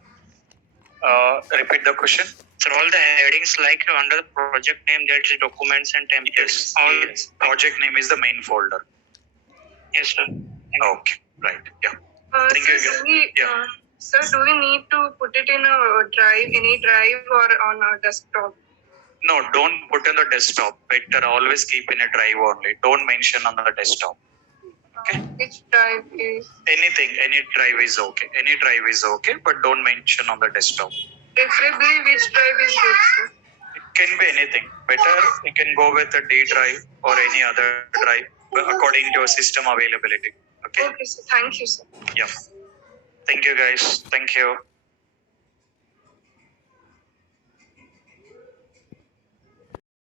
Repeat the question. Sir, all the headings like under the project name, there's documents and templates. Yes. Project name is the main folder. Yes, sir. Okay. Right. Yeah. Thank Sir, you. Yeah. Sir, do we need to put it in a drive, any drive, or on a desktop? No, don't put in the desktop. Better always keep in a drive only. Don't mention on the desktop. Okay. Which drive is? Anything, any drive is okay. Any drive is okay, but don't mention on the desktop. Preferably, which drive is good, sir? It can be anything. Better you can go with a D drive or any other drive according to your system availability. Okay. Okay, sir. Thank you, sir. Yeah. Thank you, guys. Thank you.